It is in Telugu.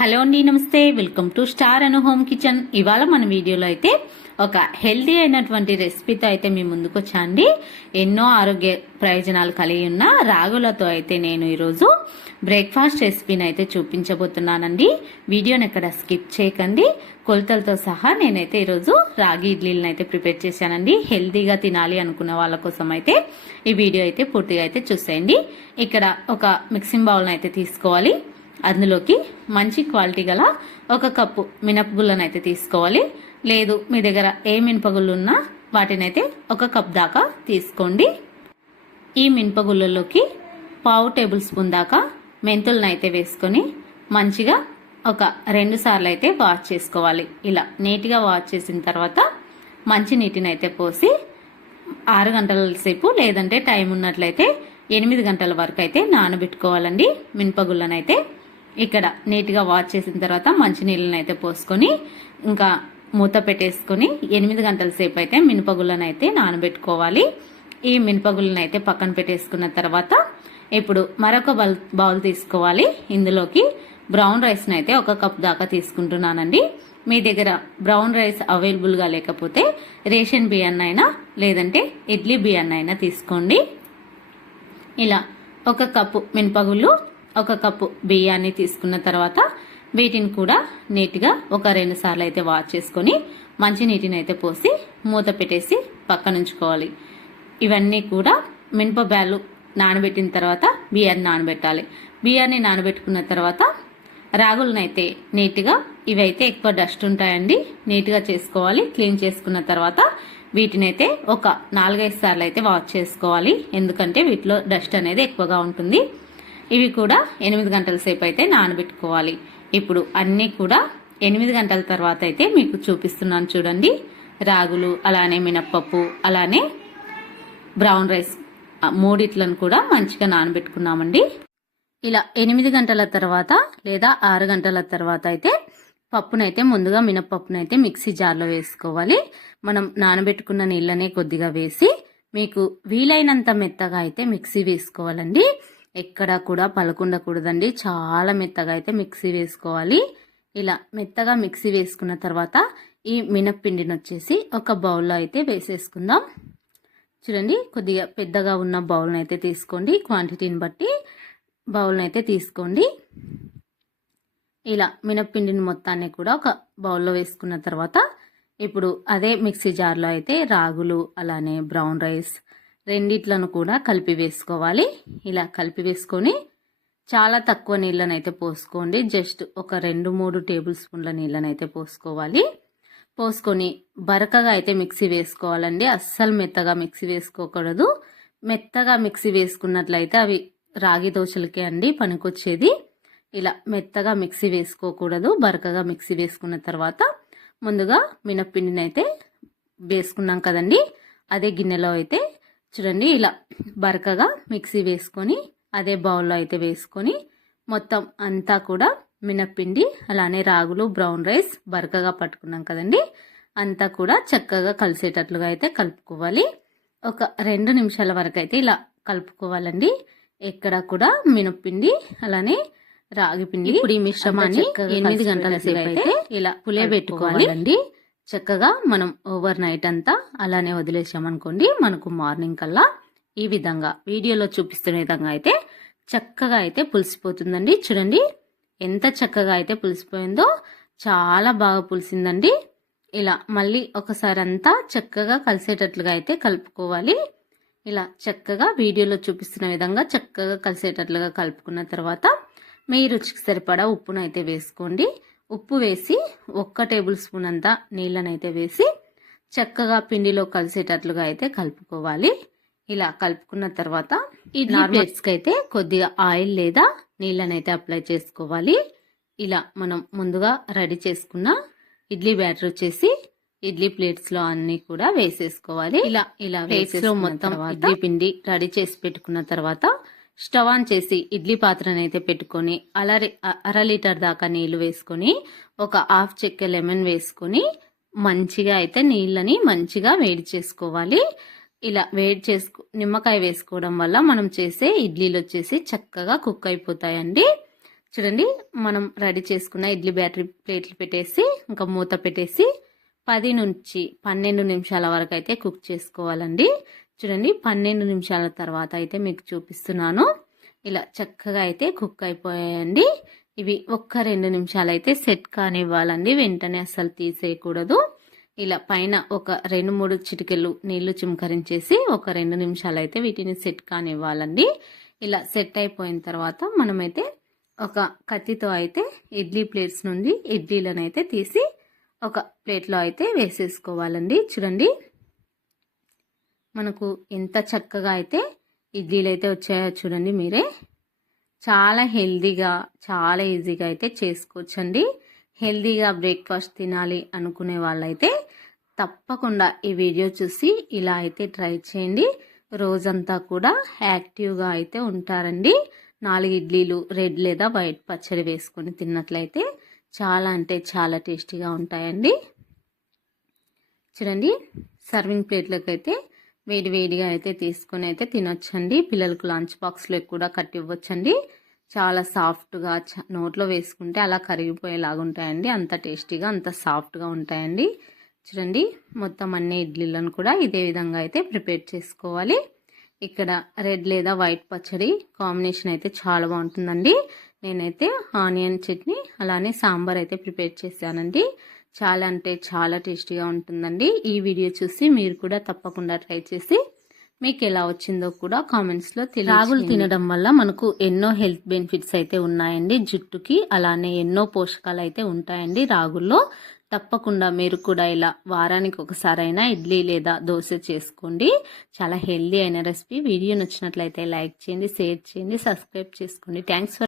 హలో అండి నమస్తే. Welcome to Star Anu Home Kitchen. ఇవాళ మన వీడియోలో అయితే ఒక హెల్దీ అయినటువంటి రెసిపీతో అయితే మీ ముందుకు వచ్చా అండి. ఎన్నో ఆరోగ్య ప్రయోజనాలు కలిగి ఉన్న రాగులతో అయితే నేను ఈరోజు బ్రేక్ఫాస్ట్ రెసిపీని అయితే చూపించబోతున్నానండి. వీడియోని ఎక్కడ స్కిప్ చేయకండి. కొలతలతో సహా నేనైతే ఈరోజు రాగి ఇడ్లీలను అయితే ప్రిపేర్ చేశానండి. హెల్దీగా తినాలి అనుకున్న వాళ్ళ కోసం అయితే ఈ వీడియో అయితే పూర్తిగా అయితే చూసేయండి. ఇక్కడ ఒక మిక్సింగ్ బౌల్ని అయితే తీసుకోవాలి. అందులోకి మంచి క్వాలిటీ గల ఒక కప్పు మినపగుళ్ళను అయితే తీసుకోవాలి. లేదు మీ దగ్గర ఏ మినపగుళ్ళు ఉన్నా వాటినైతే ఒక కప్ దాకా తీసుకోండి. ఈ మినపగుళ్ళలోకి పావు టేబుల్ స్పూన్ దాకా మెంతులను అయితే వేసుకొని మంచిగా ఒక రెండు సార్లు అయితే వాష్ చేసుకోవాలి. ఇలా నీట్గా వాష్ చేసిన తర్వాత మంచి నీటిని అయితే పోసి ఆరు గంటల సేపు లేదంటే టైం ఉన్నట్లయితే ఎనిమిది గంటల వరకు అయితే నానబెట్టుకోవాలండి మినపగుళ్ళనైతే. అయితే ఇక్కడ నీట్గా వాష్ చేసిన తర్వాత మంచినీళ్ళని అయితే పోసుకొని ఇంకా మూత పెట్టేసుకొని ఎనిమిది గంటల సేపు అయితే మినపగుళ్ళను అయితే నానబెట్టుకోవాలి. ఈ మినపగుళ్ళను అయితే పక్కన పెట్టేసుకున్న తర్వాత ఇప్పుడు మరొక బౌల్ బౌల్ తీసుకోవాలి. ఇందులోకి బ్రౌన్ రైస్ని అయితే ఒక కప్ దాకా తీసుకుంటున్నానండి. మీ దగ్గర బ్రౌన్ రైస్ అవైలబుల్గా లేకపోతే రేషన్ బియ్యాన్ని అయినా లేదంటే ఇడ్లీ బియ్యాన్ని అయినా తీసుకోండి. ఇలా ఒక కప్పు మినపగుళ్ళు ఒక కప్పు బియ్యాన్ని తీసుకున్న తర్వాత వీటిని కూడా నీట్గా ఒక రెండు సార్లు అయితే వాష్ చేసుకొని మంచి నీటిని అయితే పోసి మూత పెట్టేసి పక్కన ఉంచుకోవాలి. ఇవన్నీ కూడా మినపబ్యాలు నానబెట్టిన తర్వాత బియ్యాన్ని నానబెట్టాలి. బియ్యాన్ని నానబెట్టుకున్న తర్వాత రాగులనైతే నీట్గా ఇవైతే ఎక్కువ డస్ట్ ఉంటాయండి. నీట్గా చేసుకోవాలి. క్లీన్ చేసుకున్న తర్వాత వీటినైతే ఒక నాలుగైదు సార్లు అయితే వాష్ చేసుకోవాలి. ఎందుకంటే వీటిలో డస్ట్ అనేది ఎక్కువగా ఉంటుంది. ఇవి కూడా ఎనిమిది గంటల సేపు అయితే నానబెట్టుకోవాలి. ఇప్పుడు అన్నీ కూడా ఎనిమిది గంటల తర్వాత అయితే మీకు చూపిస్తున్నాను చూడండి. రాగులు అలానే మినప్పప్పు అలానే బ్రౌన్ రైస్ మూడిట్లను కూడా మంచిగా నానబెట్టుకున్నామండి. ఇలా ఎనిమిది గంటల తర్వాత లేదా ఆరు గంటల తర్వాత అయితే పప్పునైతే ముందుగా మినప్పప్పునైతే మిక్సీ జార్లో వేసుకోవాలి. మనం నానబెట్టుకున్న నీళ్ళనే కొద్దిగా వేసి మీకు వీలైనంత మెత్తగా అయితే మిక్సీ వేసుకోవాలండి. ఎక్కడా కూడా పలకుండకూడదండి. చాలా మెత్తగా అయితే మిక్సీ వేసుకోవాలి. ఇలా మెత్తగా మిక్సీ వేసుకున్న తర్వాత ఈ మినప్పిండిని వచ్చేసి ఒక బౌల్లో అయితే వేసేసుకుందాం. చూడండి కొద్దిగా పెద్దగా ఉన్న బౌల్ని అయితే తీసుకోండి. క్వాంటిటీని బట్టి బౌల్ని అయితే తీసుకోండి. ఇలా మినప్పిండిని మొత్తాన్ని కూడా ఒక బౌల్లో వేసుకున్న తర్వాత ఇప్పుడు అదే మిక్సీ జార్లో అయితే రాగులు అలానే బ్రౌన్ రైస్ రెండిట్లను కూడా కలిపి వేసుకోవాలి. ఇలా కలిపి వేసుకొని చాలా తక్కువ నీళ్ళని అయితే పోసుకోండి. జస్ట్ ఒక రెండు మూడు టేబుల్ స్పూన్ల నీళ్ళని అయితే పోసుకోవాలి. పోసుకొని బరకగా అయితే మిక్సీ వేసుకోవాలండి. అస్సలు మెత్తగా మిక్సీ వేసుకోకూడదు. మెత్తగా మిక్సీ వేసుకున్నట్లయితే అవి రాగి దోశలకే అండి పనికొచ్చేది. ఇలా మెత్తగా మిక్సీ వేసుకోకూడదు. బరకగా మిక్సీ వేసుకున్న తర్వాత ముందుగా మినప్పిండిని అయితే వేసుకున్నాం కదండి. అదే గిన్నెలో అయితే చూడండి ఇలా బరకగా మిక్సీ వేసుకొని అదే బౌల్లో అయితే వేసుకొని మొత్తం అంతా కూడా మినప్పిండి అలానే రాగులు బ్రౌన్ రైస్ బరకగా పట్టుకున్నాం కదండి. అంతా కూడా చక్కగా కలిసేటట్లుగా అయితే కలుపుకోవాలి. ఒక రెండు నిమిషాల వరకు అయితే ఇలా కలుపుకోవాలండి. ఎక్కడ కూడా మినప్పిండి అలానే రాగి పిండి ఇప్పుడు ఈ మిశ్రమాన్ని ఎనిమిది గంటల సేపు అయితే ఇలా పులియబెట్టుకోవాలండి చక్కగా మనం ఓవర్ నైట్ అంతా అలానే వదిలేసామనుకోండి మనకు మార్నింగ్ కల్లా ఈ విధంగా వీడియోలో చూపిస్తున్న విధంగా అయితే చక్కగా అయితే పులిసిపోతుందండి. చూడండి ఎంత చక్కగా అయితే పులిసిపోయిందో చాలా బాగా పులిసిందండి. ఇలా మళ్ళీ ఒకసారి అంతా చక్కగా కలిసేటట్లుగా అయితే కలుపుకోవాలి. ఇలా చక్కగా వీడియోలో చూపిస్తున్న విధంగా చక్కగా కలిసేటట్లుగా కలుపుకున్న తర్వాత మీ రుచికి సరిపడా ఉప్పునైతే వేసుకోండి. ఉప్పు వేసి ఒక్క టేబుల్ స్పూన్ అంతా నీళ్ళనైతే వేసి చక్కగా పిండిలో కలిసేటట్లుగా అయితే కలుపుకోవాలి. ఇలా కలుపుకున్న తర్వాత ఈ ప్లేట్స్కి అయితే కొద్దిగా ఆయిల్ లేదా నీళ్ళనైతే అప్లై చేసుకోవాలి. ఇలా మనం ముందుగా రెడీ చేసుకున్న ఇడ్లీ బ్యాటర్ వచ్చేసి ఇడ్లీ ప్లేట్స్లో అన్ని కూడా వేసేసుకోవాలి. ఇలా ఇలా ప్లేట్స్లో మొత్తం ఇడ్లీ పిండి రెడీ చేసి పెట్టుకున్న తర్వాత స్టవ్ ఆన్ చేసి ఇడ్లీ పాత్రనైతే పెట్టుకొని అలరి అర లీటర్ దాకా నీళ్ళు వేసుకొని ఒక హాఫ్ చెక్క లెమన్ వేసుకొని మంచిగా అయితే నీళ్ళని మంచిగా వేడి చేసుకోవాలి. ఇలా వేడి చేసుకు నిమ్మకాయ వేసుకోవడం వల్ల మనం చేసే ఇడ్లీలు వచ్చేసి చక్కగా కుక్ అయిపోతాయండి. చూడండి మనం రెడీ చేసుకున్న ఇడ్లీ బ్యాటరీ ప్లేట్లు పెట్టేసి ఇంకా మూత పెట్టేసి పది నుంచి పన్నెండు నిమిషాల వరకు అయితే కుక్ చేసుకోవాలండి. చూడండి పన్నెండు నిమిషాల తర్వాత అయితే మీకు చూపిస్తున్నాను. ఇలా చక్కగా అయితే కుక్ అయిపోయాయండి ఇవి ఒక్క రెండు నిమిషాలు అయితే సెట్ కానివ్వాలండి. వెంటనే అస్సలు తీసేయకూడదు. ఇలా పైన ఒక రెండు మూడు చిటికెలు నీళ్ళు చిమకరించేసి ఒక రెండు నిమిషాలు అయితే వీటిని సెట్ కానివ్వాలండి. ఇలా సెట్ అయిపోయిన తర్వాత మనమైతే ఒక కత్తితో అయితే ఇడ్లీ ప్లేట్స్ నుండి ఇడ్లీలను అయితే తీసి ఒక ప్లేట్లో అయితే వేసేసుకోవాలండి. చూడండి మనకు ఎంత చక్కగా అయితే ఇడ్లీలు అయితే వచ్చాయో చూడండి మీరే. చాలా హెల్దీగా చాలా ఈజీగా అయితే చేసుకోవచ్చండి. హెల్దీగా బ్రేక్ఫాస్ట్ తినాలి అనుకునే వాళ్ళైతే తప్పకుండా ఈ వీడియో చూసి ఇలా అయితే ట్రై చేయండి. రోజంతా కూడా యాక్టివ్గా అయితే ఉంటారండి. నాలుగు ఇడ్లీలు రెడ్ లేదా వైట్ పచ్చడి వేసుకొని తిన్నట్లయితే చాలా అంటే చాలా టేస్టీగా ఉంటాయండి. చూడండి సర్వింగ్ ప్లేట్లకు అయితే వేడి వేడిగా అయితే తీసుకొని అయితే తినొచ్చండి. పిల్లలకు లంచ్ బాక్స్లో కూడా కట్టి ఇవ్వచ్చండి చాలా సాఫ్ట్గా నోట్లో వేసుకుంటే అలా కరిగిపోయేలాగా ఉంటాయండి. అంత టేస్టీగా అంత సాఫ్ట్గా ఉంటాయండి. చూడండి మొత్తం అన్ని ఇడ్లీలను కూడా ఇదే విధంగా అయితే ప్రిపేర్ చేసుకోవాలి. ఇక్కడ రెడ్ లేదా వైట్ పచ్చడి కాంబినేషన్ అయితే చాలా బాగుంటుందండి. నేనైతే ఆనియన్ చట్నీ అలానే సాంబార్ అయితే ప్రిపేర్ చేశానండి. చాలా అంటే చాలా టేస్టీగా ఉంటుందండి. ఈ వీడియో చూసి మీరు కూడా తప్పకుండా ట్రై చేసి మీకు ఎలా వచ్చిందో కూడా కామెంట్స్లో రాగులు తినడం వల్ల మనకు ఎన్నో హెల్త్ బెనిఫిట్స్ అయితే ఉన్నాయండి. జుట్టుకి అలానే ఎన్నో పోషకాలు అయితే ఉంటాయండి రాగుల్లో. తప్పకుండా మీరు కూడా ఇలా వారానికి ఒకసారైనా ఇడ్లీ లేదా దోశ చేసుకోండి. చాలా హెల్దీ అయిన రెసిపీ. వీడియో నచ్చినట్లయితే లైక్ చేయండి షేర్ చేయండి సబ్స్క్రైబ్ చేసుకోండి. Thanks for